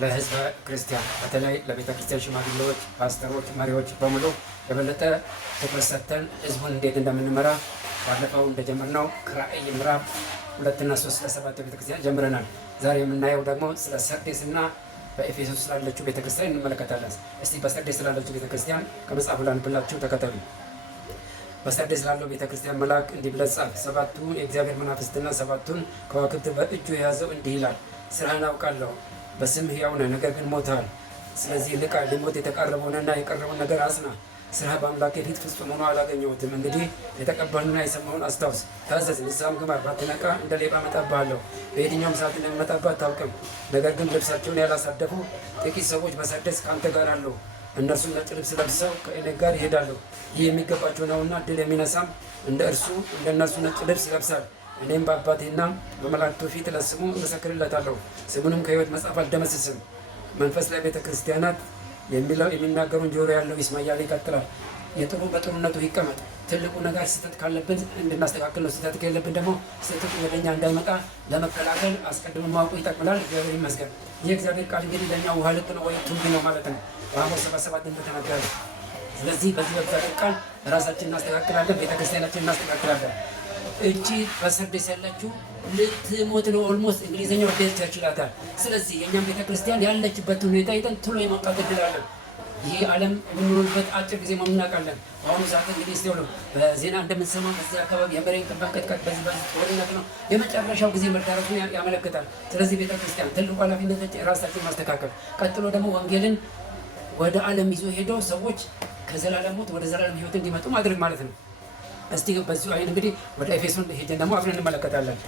ለህዝበ ክርስቲያን በተለይ ለቤተ ክርስቲያን ሽማግሌዎች፣ ፓስተሮች፣ መሪዎች በሙሉ የበለጠ ትኩረት ሰጥተን ህዝቡን እንዴት እንደምንመራ ባለፈው እንደጀመርነው ከራእይ ምዕራፍ 2 እና 3 ለ7 ቤተ ክርስቲያን ጀምረናል። ዛሬ የምናየው ደግሞ ስለ ሰርዴስ እና በኤፌሶን ስላለችው ቤተ ክርስቲያን እንመለከታለን። እስቲ በሰርዴስ ስላለችው ቤተ ክርስቲያን ከመጽሐፉ ላንብላችሁ፣ ተከተሉ። በሰርዴስ ላለው ቤተ ክርስቲያን መልአክ እንዲህ ብለህ ጻፍ። 7ቱ የእግዚአብሔር መናፍስትና 7ቱን ከዋክብት በእጁ የያዘው እንዲህ ይላል፣ ስራህን አውቃለሁ፣ በስምህ ሕያው ነህ፣ ነገር ግን ሞተሃል። ስለዚህ ንቃ፣ ሊሞት የተቃረበውንና የቀረበውን ነገር አጽና። ስራህ በአምላኬ ፊት ፍጹም ሆኖ አላገኘሁትም። እንግዲህ የተቀበልንና የሰማውን አስታውስ፣ ታዘዝ፣ ንስሐም ግባ። ባትነቃ እንደ ሌባ እመጣብሃለሁ፣ በየትኛውም ሰዓት እንደምመጣብህ አታውቅም። ነገር ግን ልብሳቸውን ያላሳደፉ ጥቂት ሰዎች በሰርዴስ ከአንተ ጋር አሉ። እነርሱም ነጭ ልብስ ለብሰው ከእኔ ጋር ይሄዳሉ። ይህ የሚገባቸው ነውና ድል የሚነሳም እንደ እነርሱ ነጭ ልብስ ይለብሳል። እኔም በአባቴና በመላእክቱ ፊት ለስሙ እመሰክርለታለሁ፣ ስሙንም ከሕይወት መጽሐፍ አልደመስስም። መንፈስ ለቤተ ክርስቲያናት የሚናገሩን ጆሮ ያለው ይስማ እያለ ይቀጥላል። የጥሩ በጥሩነቱ ይቀመጥ። ትልቁ ነገር ስህተት ካለብን እንድናስተካክል ነው። ስህተት ከሌለብን ደግሞ ስህተቱ ወደኛ እንዳይመጣ ለመከላከል አስቀድሞ ማወቁ ይጠቅመናል። እግዚአብሔር ይመስገን። ይህ እግዚአብሔር ቃል እንግዲህ ለእኛ ውሃ ልክ ነው ወይ ቱንቢ ነው ማለት ነው፣ በአሞስ 7:7 እንደተናገረ። ስለዚህ በዚህ በእግዚአብሔር ቃል ራሳችን እናስተካክላለን፣ ቤተክርስቲያናችን እናስተካክላለን። እቺ በሰርዴስ ያለችው ልትሞት ነው። ኦልሞስት እንግሊዝኛው ዴት ይችላታል። ስለዚህ የእኛም ቤተክርስቲያን ያለችበት ሁኔታ ይጠን ቶሎ የመውጣት እድል አለን። ይህ ዓለም የምንኖርበት አጭር ጊዜ መሆኑን እናውቃለን። በአሁኑ ሰዓት እንግዲህ ስ በዜና እንደምንሰማው በዚህ አካባቢ የመሬት መንቀጥቀጥ በዚህ ጦርነት ነው። የመጨረሻው ጊዜ መዳረሱን ያመለክታል። ስለዚህ ቤተክርስቲያን ትልቁ ኃላፊነት ራሳችን ማስተካከል፣ ቀጥሎ ደግሞ ወንጌልን ወደ ዓለም ይዞ ሄዶ ሰዎች ከዘላለም ሞት ወደ ዘላለም ሕይወት እንዲመጡ ማድረግ ማለት ነው። እስቲ በዚሁ አይን እንግዲህ ወደ ኤፌሶን ሄደን ደግሞ አብረን እንመለከታለን።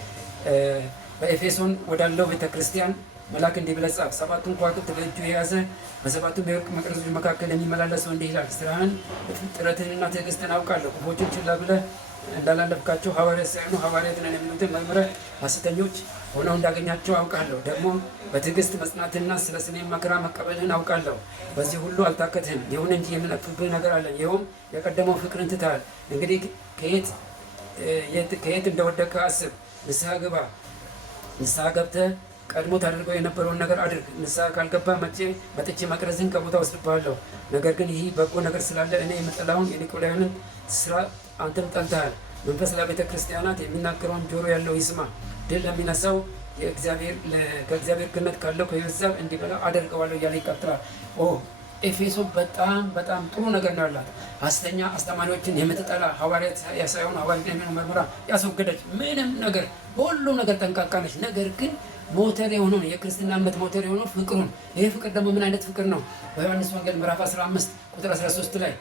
በኤፌሶን ወዳለው ቤተክርስቲያን መልአክ እንዲህ ብለህ ጻፍ። 7ቱን ከዋክብት በእጁ የያዘ በ7ቱም የወርቅ መቅረዞች መካከል የሚመላለሰው እንዲህ ይላል፣ ስራህን ጥረትህንና ትዕግስትን አውቃለሁ። ክፉዎችን ችላ ብለህ እንዳላለፍካቸው ሐዋርያት ሳይሆኑ ሐዋርያት ነን የሚሉትን መርምረህ ሐሰተኞች ሆነው እንዳገኛቸው አውቃለሁ። ደግሞ በትዕግስት መጽናትና ስለ ስሜ መከራ መቀበልህን አውቃለሁ። በዚህ ሁሉ አልታከትህም። ይሁን እንጂ የምነቅፍብህ ነገር አለ፣ ይኸውም የቀደመው ፍቅርን ትተሃል። እንግዲህ ከየት እንደወደቅህ አስብ፣ ንስሐ ግባ። ንስሐ ገብተህ ቀድሞ ታደርገው የነበረውን ነገር አድርግ። ንስሐ ካልገባ መጥቼ መቅረዝን ከቦታ ወስድብሃለሁ። ነገር ግን ይህ በጎ ነገር ስላለ እኔ የምጠላውን የኒቆላውያንን ስራ አንተም ጠልተሃል። መንፈስ ለቤተ ክርስቲያናት የሚናገረውን ጆሮ ያለው ይስማ። ድል ለሚነሳው ከእግዚአብሔር ክህነት ካለው ከሕይወት ዛፍ እንዲበላ አደርገዋለሁ እያለ ይቀጥላል። ኤፌሶን በጣም ጥሩ ነገር ነው ያላት። ሐሰተኛ አስተማሪዎችን የምትጠላ ሐዋርያት ሳይሆኑ ሐዋርያት የሚሆኑ መርምራ ያስወገደች፣ ምንም ነገር በሁሉም ነገር ጠንቃቃ ነች። ነገር ግን ሞተር የሆነውን የክርስትና እምነት ሞተር የሆነው ፍቅሩን፣ ይህ ፍቅር ደግሞ ምን አይነት ፍቅር ነው? በዮሐንስ ወንጌል ምዕራፍ 15 ቁጥር 13 ላይ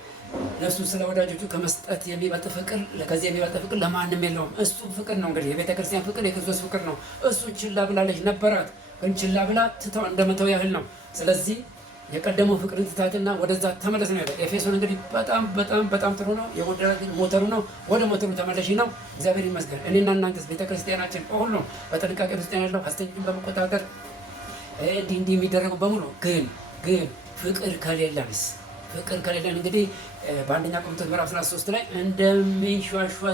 ነፍሱ ስለ ወዳጆቹ ከመስጠት የሚበልጥ ፍቅር፣ ከዚህ የሚበልጥ ፍቅር ለማንም የለውም። እሱ ፍቅር ነው። እንግዲህ የቤተ ክርስቲያን ፍቅር የክርስቶስ ፍቅር ነው። እሱ ችላ ብላለች ነበራት፣ ግን ችላ ብላ ትተው እንደመተው ያህል ነው። ስለዚህ የቀደመው ፍቅርን ትታትና ወደዛ ተመለስ ነው ያለው። ኤፌሶን እንግዲህ በጣም ጥሩ ነው። የወደራት ሞተሩ ነው። ወደ ሞተሩ ተመለሽ ነው። እግዚአብሔር ይመስገን። እኔና እናንተስ ቤተክርስቲያናችን በሁሉ በጥንቃቄ ውስጥ ያለው ሐሰተኞችን በመቆጣጠር እንዲህ የሚደረገው በሙሉ ግን ፍቅር ከሌለን እንግዲህ በአንደኛ ቆሮንቶስ ምዕራፍ 13 ላይ እንደሚንሿሿ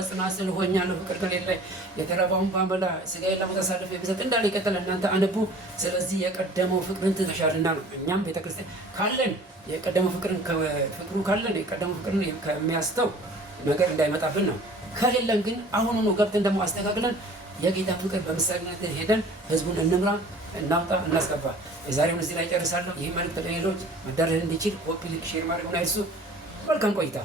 ጽናጽል ሆኛለሁ፣ ፍቅር ከሌለ የተራበውን ባንበላ ሥጋዬን ለሞት አሳልፌ ብሰጥ እንዳለ ይቀጥላል። እናንተ አንቡ። ስለዚህ የቀደመው ፍቅርን ትተሻልና ነው። እኛም ቤተክርስቲያን ካለን የቀደመው ፍቅሩ ካለን የቀደመው ፍቅርን ከሚያስተው ነገር እንዳይመጣብን ነው። ከሌለን ግን አሁኑኑ ገብተን ደግሞ አስተካክለን የጌታ ፍቅር በምሳሌነት ሄደን ህዝቡን እንምራ፣ እናውጣ፣ እናስገባ። የዛሬውን እዚህ ላይ ጨርሳለሁ። ይህ መልዕክት ለሌሎች መዳረስ እንዲችል ኮፒ፣ ሊንክ፣ ሼር ማድረግ አይርሱ። መልካም ቆይታ።